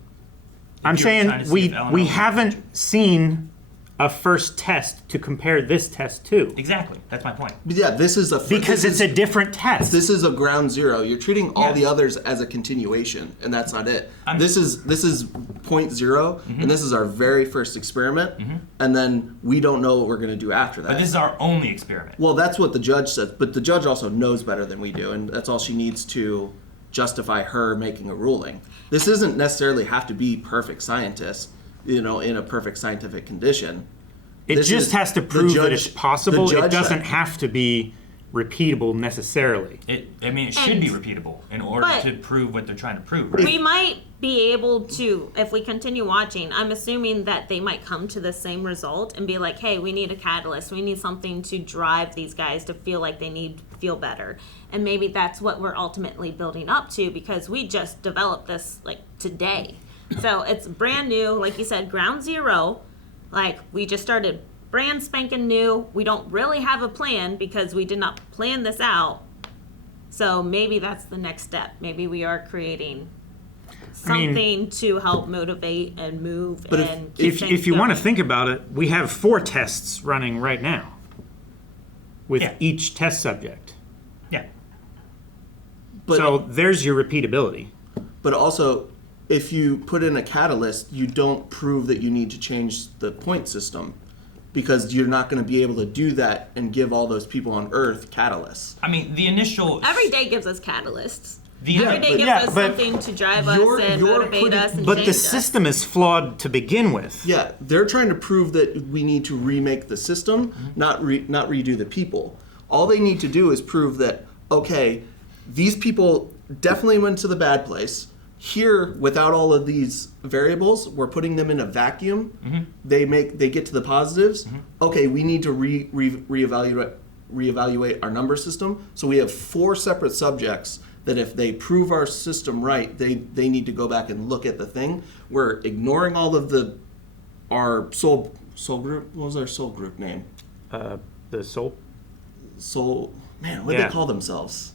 I'm You're trying saying to see if Eleanor we would- haven't seen a first test to compare this test to. Exactly. That's my point. But yeah, this is it's a different test. This is a ground zero. You're treating all the others as a continuation, and that's not it. This is point 0, and this is our very first experiment, and then we don't know what we're going to do after that. But this is our only experiment. Well, that's what the judge said, but the judge also knows better than we do, and that's all she needs to justify her making a ruling. This doesn't necessarily have to be perfect scientists, in a perfect scientific condition. It This just is- has to the prove that judge- it's possible. the It judge doesn't said- have to be repeatable necessarily. It should be repeatable in order But- to prove what they're trying to prove. We might be able to, if we continue watching, I'm assuming that they might come to the same result and be like, hey, we need a catalyst. We need something to drive these guys to feel like they feel better. And maybe that's what we're ultimately building up to, because we just developed this like today. So it's brand new, like you said, ground zero. Like we just started brand spanking new. We don't really have a plan because we did not plan this out. So maybe that's the next step. Maybe we are creating something to help motivate and move But and keep if things you want to going. think about it, we have 4 tests running right now with each test subject. Yeah. So there's your repeatability. But also, if you put in a catalyst, you don't prove that you need to change the point system, because you're not going to be able to do that and give all those people on Earth catalysts. I mean, the initial... Every day gives us catalysts. Yeah, Every day but- gives yeah, us but something to drive us you're- and you're motivate putting- us and But change the us. system is flawed to begin with. Yeah, they're trying to prove that we need to remake the system, not redo the people. All they need to do is prove that, okay, these people definitely went to the bad place. Here, without all of these variables, we're putting them in a vacuum. They get to the positives. Okay, we need to reevaluate our number system. So we have 4 separate subjects that if they prove our system right, they need to go back and look at the thing. We're ignoring all of our soul group. What was our soul group name? The soul Man, what do Yeah. they call themselves?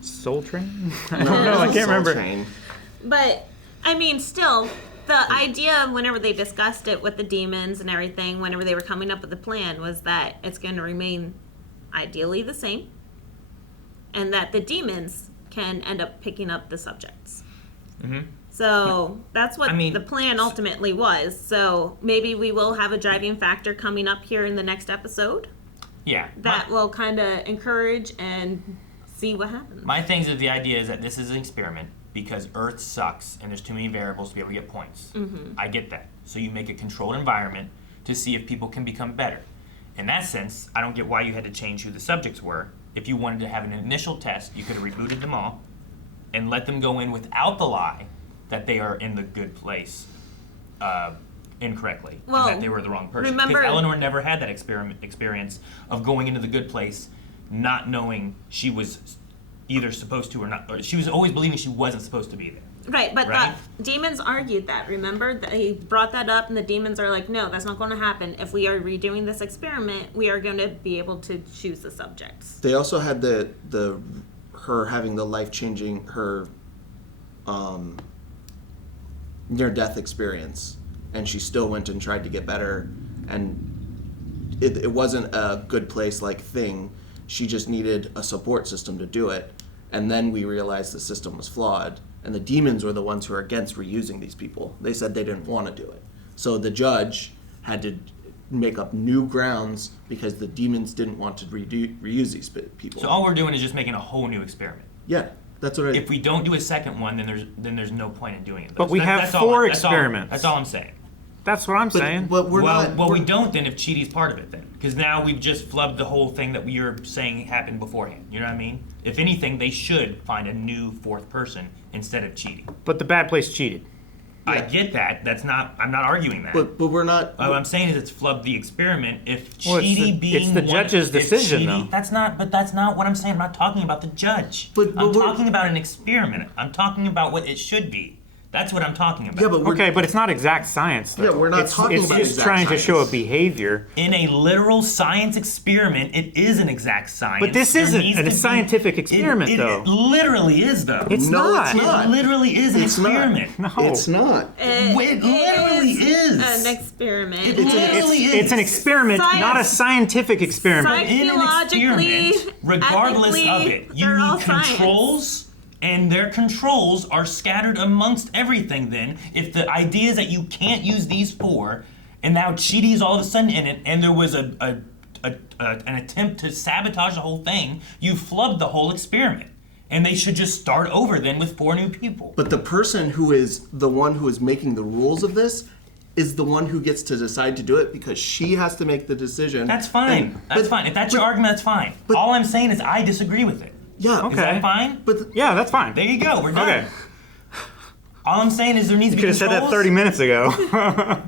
Soul Train? I No, don't know. I Soul can't remember. Train. But I mean, still, the idea whenever they discussed it with the demons and everything, whenever they were coming up with the plan, was that it's going to remain ideally the same, and that the demons can end up picking up the subjects. So that's what the plan ultimately was. So maybe we will have a driving factor coming up here in the next episode Yeah. that will kind of encourage and see what happens. My thing is the idea is that this is an experiment because Earth sucks and there's too many variables to be able to get points. Mhm. I get that. So you make a controlled environment to see if people can become better. In that sense, I don't get why you had to change who the subjects were. If you wanted to have an initial test, you could have rebooted them all and let them go in without the lie that they are in the good place incorrectly, Well, and that they were the wrong person. remember- Because Eleanor never had that experience of going into the good place, not knowing she was either supposed to or not. Or she was always believing she wasn't supposed to be there. Right, but Right? the demons argued that. Remember, they brought that up, and the demons are like, "No, that's not going to happen. If we are redoing this experiment, we are going to be able to choose the subjects." They also had her having the life-changing, her near-death experience, and she still went and tried to get better, and it wasn't a good place like thing. She just needed a support system to do it, and then we realized the system was flawed, and the demons were the ones who are against reusing these people. They said they didn't want to do it. So the judge had to make up new grounds because the demons didn't want to reuse these people. So all we're doing is just making a whole new experiment. Yeah, that's what If we don't do a second one, then there's no point in doing it. But we have That's all- 4 that's all- experiments. That's all I'm saying. That's what I'm saying. But we're well, not. Well, we don't then if Chidi's part of it then, because now we've just flubbed the whole thing that you're saying happened beforehand. You know what I mean? If anything, they should find a new 4th person instead of Chidi. But the bad place cheated. I get that. That's not. I'm not arguing that. But we're not. What I'm saying is it's flubbed the experiment. If Well, it's Chidi the- being it's the one- judge's if decision, Chidi- though. That's not. But that's not what I'm saying. I'm not talking about the judge. I'm talking about an experiment. I'm talking about what it should be. That's what I'm talking about. Yeah, but Okay, but it's not exact science. Though. Yeah, we're not it's, talking it's about just exact trying science. to show a behavior. In a literal science experiment, it is an exact science. But this There isn't needs a to be- scientific experiment, it though. literally is, though. It's No, not. it's not. It literally is an It's not. experiment. No. It's not. It literally is. an experiment. It literally is. It's an experiment, not a scientific experiment. In an experiment, regardless of ethically, it, you they're all need science. controls, and their controls are scattered amongst everything. Then, if the idea is that you can't use these 4, and now Chidi's all of a sudden in it, and there was an attempt to sabotage the whole thing, you flubbed the whole experiment. And they should just start over then with 4 new people. But the person who is the one who is making the rules of this is the one who gets to decide to do it because she has to make the decision. That's fine. That's fine. If that's your argument, that's fine. All I'm saying is I disagree with it. Yeah. Is that fine? Yeah, that's fine. There you go. We're done. Okay. All I'm saying is there needs to be You could have said that 30 minutes ago.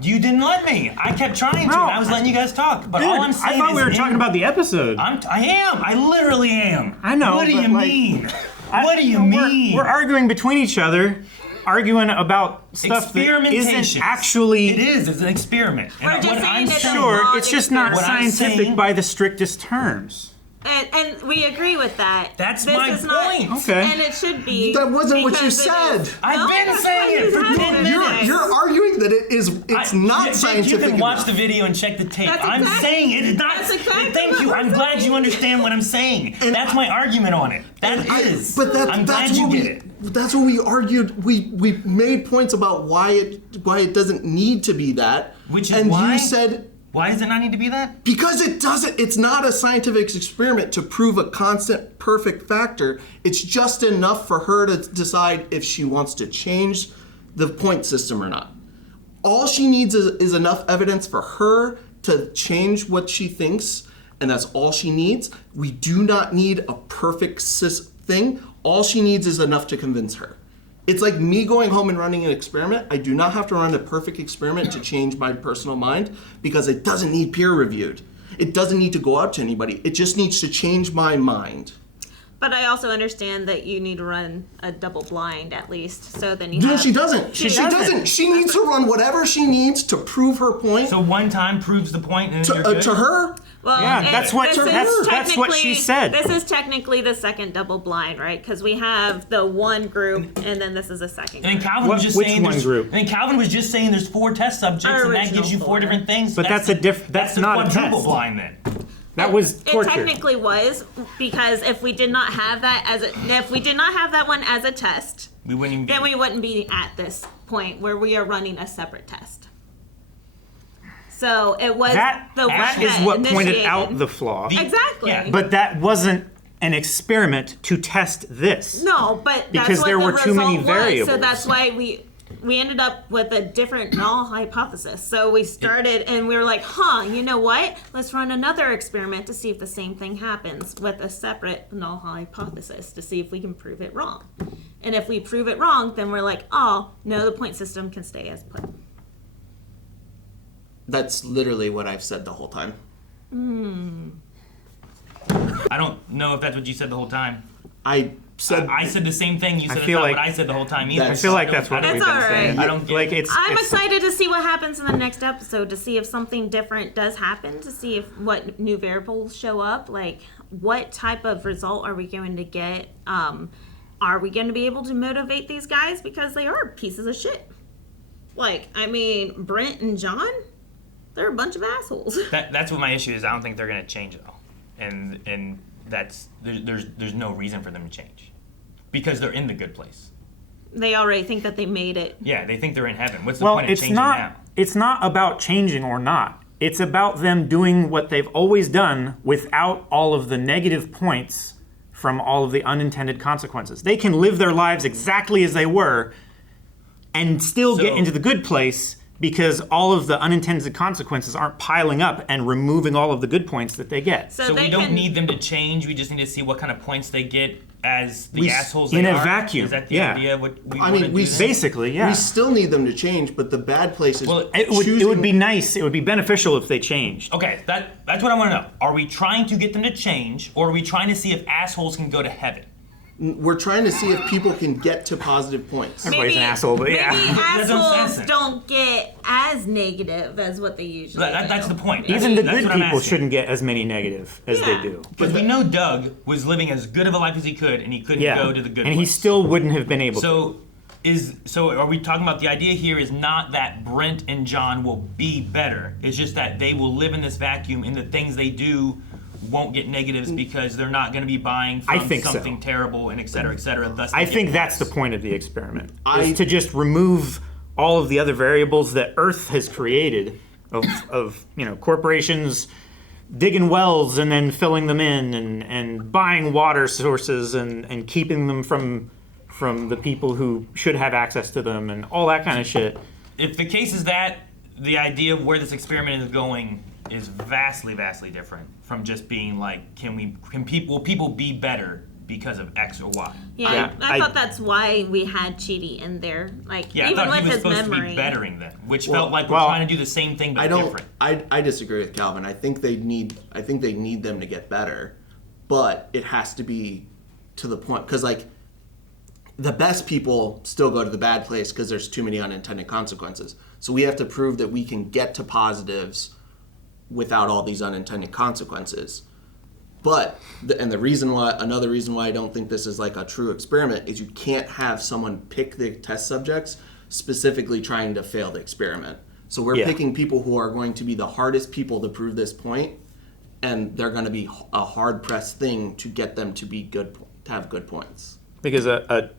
You didn't let me. I kept trying to. I was letting you guys talk. But Dude, all I'm saying I thought is we were talking about the episode. I am. I literally am. I know. What do you mean? What do you We're mean? arguing between each other, arguing about stuff that isn't actually. It is. It's an experiment. We're just saying it's a Sure, flawed it's just not experiment. scientific by the strictest terms. And we agree with that. That's this my is not, point. Okay. And it should be. That wasn't what you because it said. is- I've No, been that's saying what it you for have 10 been minutes. saying. You're arguing that it's not Jake, scientific You can watch enough. the video and check the tape. That's I'm exactly- saying it is not. that's exactly Thank what you. we're I'm glad you saying. understand what I'm saying. That's my argument on it. That is. But I'm glad that's you what get we. it. That's what we argued. We made points about why it doesn't need to be that. Which is and why? you said. Why does it not need to be that? Because it doesn't. It's not a scientific experiment to prove a constant perfect factor. It's just enough for her to decide if she wants to change the point system or not. All she needs is enough evidence for her to change what she thinks, and that's all she needs. We do not need a perfect thing. All she needs is enough to convince her. It's like me going home and running an experiment. I do not have to run a perfect experiment to change my personal mind because it doesn't need peer reviewed. It doesn't need to go out to anybody. It just needs to change my mind. But I also understand that you need to run a double blind at least, so then you. No, have, she doesn't. She doesn't. She needs to run whatever she needs to prove her point. So one time proves the point, and then you're good? To her. Well, Yeah, that's what she said. This is technically the second double blind, right? Because we have the one group, and then this is a second. And group. Calvin was just saying Calvin was just saying there's 4 test subjects, and that gives you 4 different things. But that's not a quadruple test. blind then. That was It torture. technically was because if we did not have that one as a test, we wouldn't. Then we wouldn't be at this point where we are running a separate test. So it was That is what pointed initiated. out the flaw. Exactly. Yeah. But that wasn't an experiment to test this. No, but Because that's what there the were too many result was. variables. So that's why we ended up with a different null hypothesis. So we started and we were like, you know what? Let's run another experiment to see if the same thing happens with a separate null hypothesis to see if we can prove it wrong. And if we prove it wrong, then we're like, no, the point system can stay as put. That's literally what I've said the whole time. I don't know if that's what you said the whole time. I said the same thing. You said it's feel not like- what I said the whole time either. I feel like that's what we've been saying. I don't get like it's. I'm it's- excited to see what happens in the next episode, to see if something different does happen, to see if what new variables show up, like what type of result are we going to get? Are we going to be able to motivate these guys because they are pieces of shit? Like, I mean, Brent and John, they're a bunch of assholes. That's what my issue is. I don't think they're going to change though, and that's there's no reason for them to change because they're in the good place. They already think that they made it. Yeah, they think they're in heaven. What's the well, point of it's changing not. now? It's not about changing or not. It's about them doing what they've always done without all of the negative points from all of the unintended consequences. They can live their lives exactly as they were and still get into the good place because all of the unintended consequences aren't piling up and removing all of the good points that they get. So we don't need them to change. We just need to see what kind of points they get as the assholes they in are. a vacuum. Is that the Yeah. idea? What we I wanna mean, we do then? basically, yeah. We still need them to change, but the bad place is It would be nice. It would be beneficial if they changed. Okay, that's what I want to know. Are we trying to get them to change, or are we trying to see if assholes can go to heaven? We're trying to see if people can get to positive points. Everybody's an asshole, but yeah. Maybe That's what I'm assholes saying. don't get as negative as what they usually That's the point. Even the That's good what I'm people asking. shouldn't get as many negative as they do. Because we know Doug was living as good of a life as he could, and he couldn't Yeah, go to the good and place. he still wouldn't have been able to. So are we talking about the idea here is not that Brent and John will be better. It's just that they will live in this vacuum and the things they do won't get negatives because they're not going to be buying I from think so. something terrible and et cetera, et cetera. Thus I they think get that's the point of the experiment, is to just remove all of the other variables that Earth has created of corporations digging wells and then filling them in and buying water sources and keeping them from the people who should have access to them and all that kind of shit. If the case is that, the idea of where this experiment is going is vastly, vastly different from just being like, will people be better because of X or Y? Yeah, I thought that's why we had Chidi in there. Like, Yeah, even I thought with he was his supposed memory. to be bettering them, which felt like we're trying to do the same thing but different. I disagree with Calvin. I think they need them to get better, but it has to be to the point, because like the best people still go to the bad place because there's too many unintended consequences. So we have to prove that we can get to positives without all these unintended consequences. But another reason why I don't think this is like a true experiment is you can't have someone pick the test subjects specifically trying to fail the experiment. So we're picking people who are going to be the hardest people to prove this point, and they're going to be a hard pressed thing to get them to be good, to have good points. Because a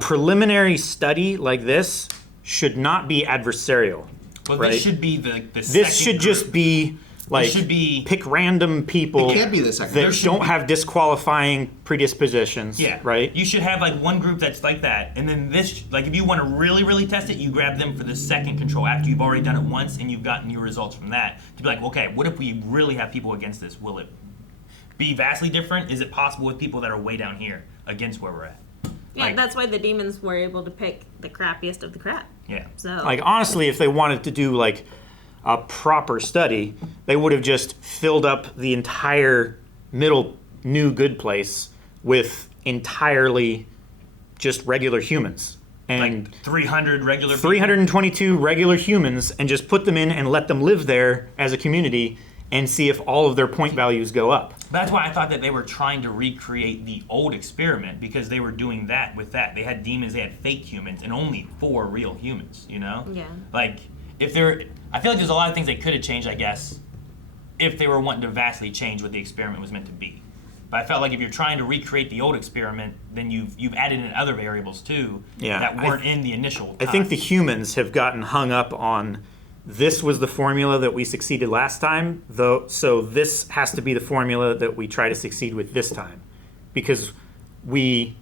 preliminary study like this should not be adversarial. Well, right? this should be the This should just be like pick random people It can't be the second that group. don't have disqualifying predispositions. Yeah. Right? You should have like one group that's like that, and then this, like if you want to really, really test it, you grab them for the second control after you've already done it once and you've gotten your results from that. To be like, okay, what if we really have people against this? Will it be vastly different? Is it possible with people that are way down here against where we're at? Yeah, that's why the demons were able to pick the crappiest of the crap. Yeah. So Like honestly, if they wanted to do like a proper study, they would have just filled up the entire middle new good place with entirely just regular humans. And like 300 regular people? 322 regular humans, and just put them in and let them live there as a community and see if all of their point values go up. That's why I thought that they were trying to recreate the old experiment, because they were doing that with that. They had demons, they had fake humans, and only 4 real humans, you know? Yeah. Like, I feel like there's a lot of things they could have changed, I guess, if they were wanting to vastly change what the experiment was meant to be. But I felt like if you're trying to recreate the old experiment, then you've added in other variables too that weren't in the initial time. I think the humans have gotten hung up on this was the formula that we succeeded last time, though, so this has to be the formula that we try to succeed with this time. Because we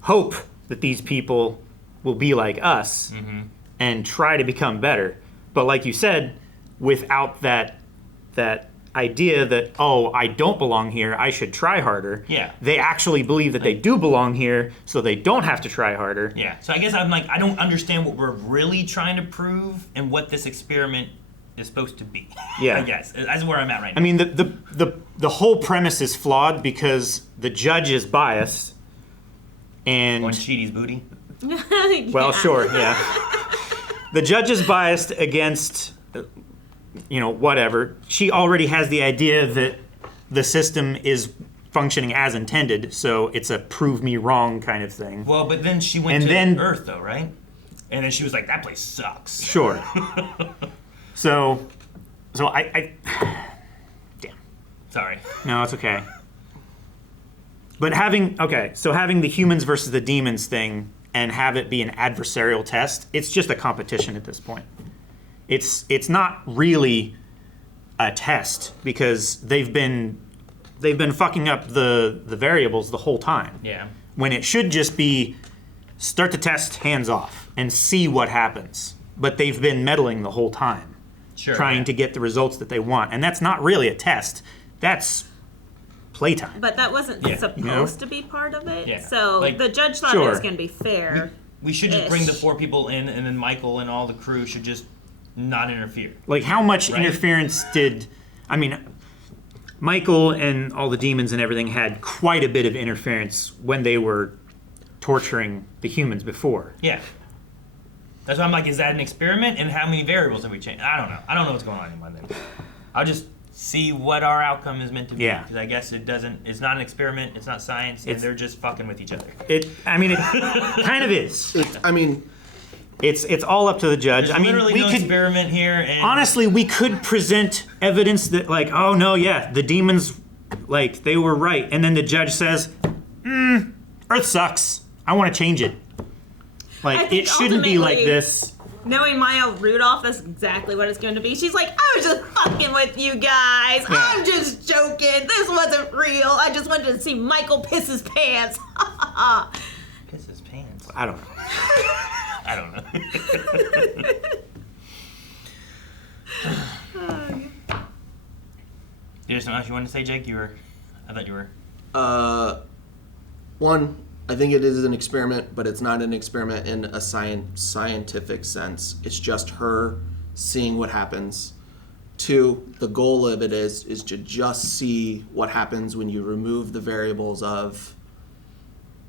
hope that these people will be like us and try to become better. But like you said, without that idea that, oh, I don't belong here, I should try harder. Yeah. They actually believe that they do belong here, so they don't have to try harder. Yeah. So I guess I'm like, I don't understand what we're really trying to prove and what this experiment is supposed to be. Yeah. I guess that's where I'm at right now. I mean, the whole premise is flawed because the judge is biased, and on Chidi's booty. Well, sure, yeah. The judge is biased against, whatever. She already has the idea that the system is functioning as intended, so it's a prove me wrong kind of thing. Well, but then she went to Earth, though, right? And then she was like, that place sucks. Sure. So I damn. Sorry. No, it's okay. But having the humans versus the demons thing and have it be an adversarial test, it's just a competition at this point. It's not really a test because they've been fucking up the variables the whole time. Yeah. When it should just be start the test hands off and see what happens. But they've been meddling the whole time. Sure, trying to get the results that they want. And that's not really a test. That's playtime. But that wasn't supposed to be part of it. Yeah. So Like, the judge thought it was going to be fair. We should just bring the 4 people in, and then Michael and all the crew should just not interfere. Like, how much interference did... I mean, Michael and all the demons and everything had quite a bit of interference when they were torturing the humans before. Yeah. That's why I'm like, is that an experiment? And how many variables have we changed? I don't know. I don't know what's going on anymore then. I'll just see what our outcome is meant to be. Yeah. Because I guess it's not an experiment, it's not science, and they're just fucking with each other. It kind of is. It's all up to the judge. There's I mean, literally we no could experiment here. And honestly, we could present evidence that, like, oh no, yeah, the demons, like, they were right, and then the judge says, Earth sucks. I want to change it. Like, it shouldn't be like this. Knowing Maya Rudolph, that's exactly what it's going to be. She's like, I was just fucking with you guys. Yeah. I'm just joking. This wasn't real. I just wanted to see Michael piss his pants. Piss his pants. I don't know. I don't know. There's something else you wanted to say, Jake? I thought you were. One, I think it is an experiment, but it's not an experiment in a scientific sense. It's just her seeing what happens. Two, the goal of it is to just see what happens when you remove the variables of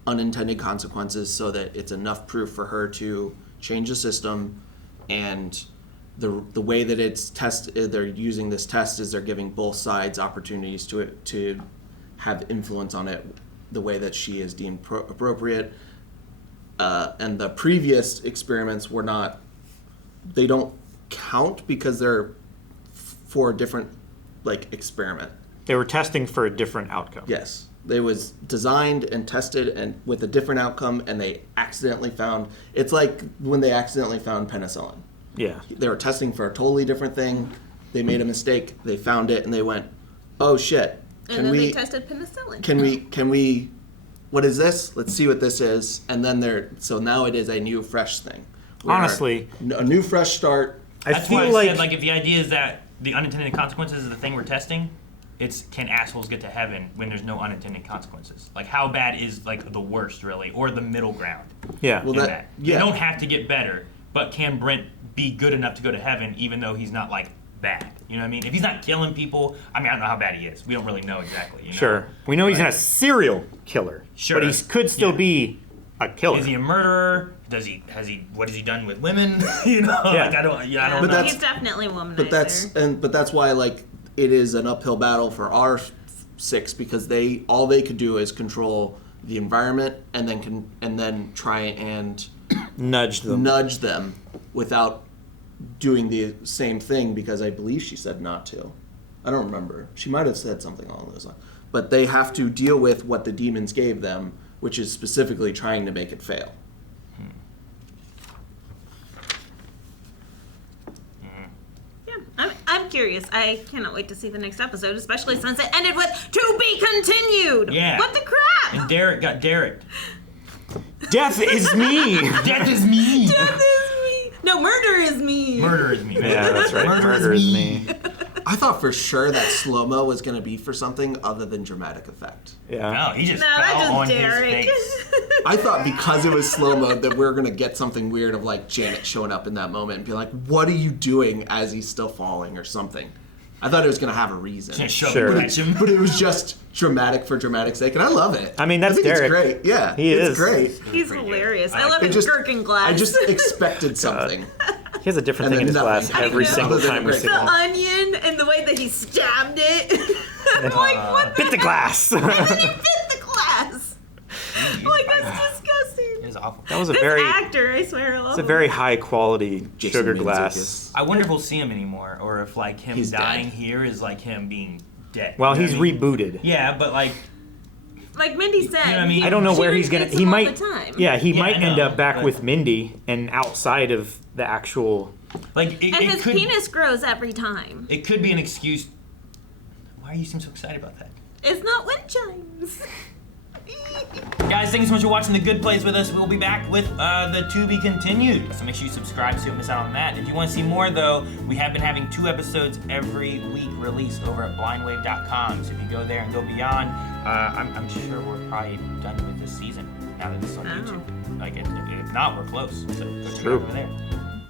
unintended consequences so that it's enough proof for her to change the system. And the way that it's tested, they're using this test is they're giving both sides opportunities to have influence on it the way that she is deemed appropriate. And the previous experiments were not, they don't count because they're for a different experiment. They were testing for a different outcome. Yes. They was designed and tested and with a different outcome, and they accidentally found, it's like when they accidentally found penicillin. Yeah. They were testing for a totally different thing. They made a mistake. They found it and they went, oh shit. And then they tested penicillin. Can we, what is this? Let's see what this is. And then so now it is a new, fresh thing. Honestly. A new, fresh start. That's why I said, if the idea is that the unintended consequences is the thing we're testing, it's can assholes get to heaven when there's no unintended consequences? Like, how bad is, the worst, really? Or the middle ground? Yeah. Well, that. You don't have to get better, but can Brent be good enough to go to heaven even though he's not, bad? You know what I mean? If he's not killing people, I don't know how bad he is. We don't really know exactly. Sure. We know he's not a serial killer. Sure. But he could still be a killer. Is he a murderer? What has he done with women? I don't know. He's definitely a womanizer. But that's why it is an uphill battle for our six, because all they could do is control the environment and then try and nudge them without doing the same thing, because I believe she said not to. I don't remember. She might have said something along those lines. But they have to deal with what the demons gave them, which is specifically trying to make it fail. I'm curious. I cannot wait to see the next episode, especially since it ended with "to be continued." Yeah. What the crap? And Derek got Derek. Death is me. Death is me. Death is me. No, murder is me. Murder is me. Yeah, that's right. Murder is me. I thought for sure that slow-mo was going to be for something other than dramatic effect. Yeah. No, he just that's fell on Derek. his face. I thought because it was slow-mo that we were going to get something weird of Janet showing up in that moment and be like, what are you doing as he's still falling or something. I thought it was going to have a reason. Sure. But it was just dramatic for dramatic sake, and I love it. I mean, that's think Derek. It's great. Yeah, It's great. He's hilarious. I love his gherkin glass. I just expected something. He has a different thing in his glass every single time we see the him. onion and the way that he stabbed it. I'm like, what? Bit the glass. And then he bit the glass. That's disgusting. It was awful. That was a this very actor, I swear, I love It's a him. very high quality sugar glass. I wonder if we'll see him anymore, or if him He's dying dead. here is him being dead. Well, You know he's what I mean? rebooted. Yeah, but Like Mindy said, know what I mean? I don't know she where he's gonna. reboots He him all might. the time. Yeah, he Yeah, might I end know, up back but- with Mindy and outside of the actual. And his penis grows every time. It could be an excuse. Why are you seem so excited about that? It's not wind chimes. Guys, thank you so much for watching The Good Place with us. We'll be back with the To Be Continued. So make sure you subscribe so you don't miss out on that. If you want to see more, though, we have been having 2 episodes every week released over at blindwave.com. So if you go there and go beyond, I'm sure we're probably done with this season now that it's on YouTube. If not, we're close. So go check it out over there.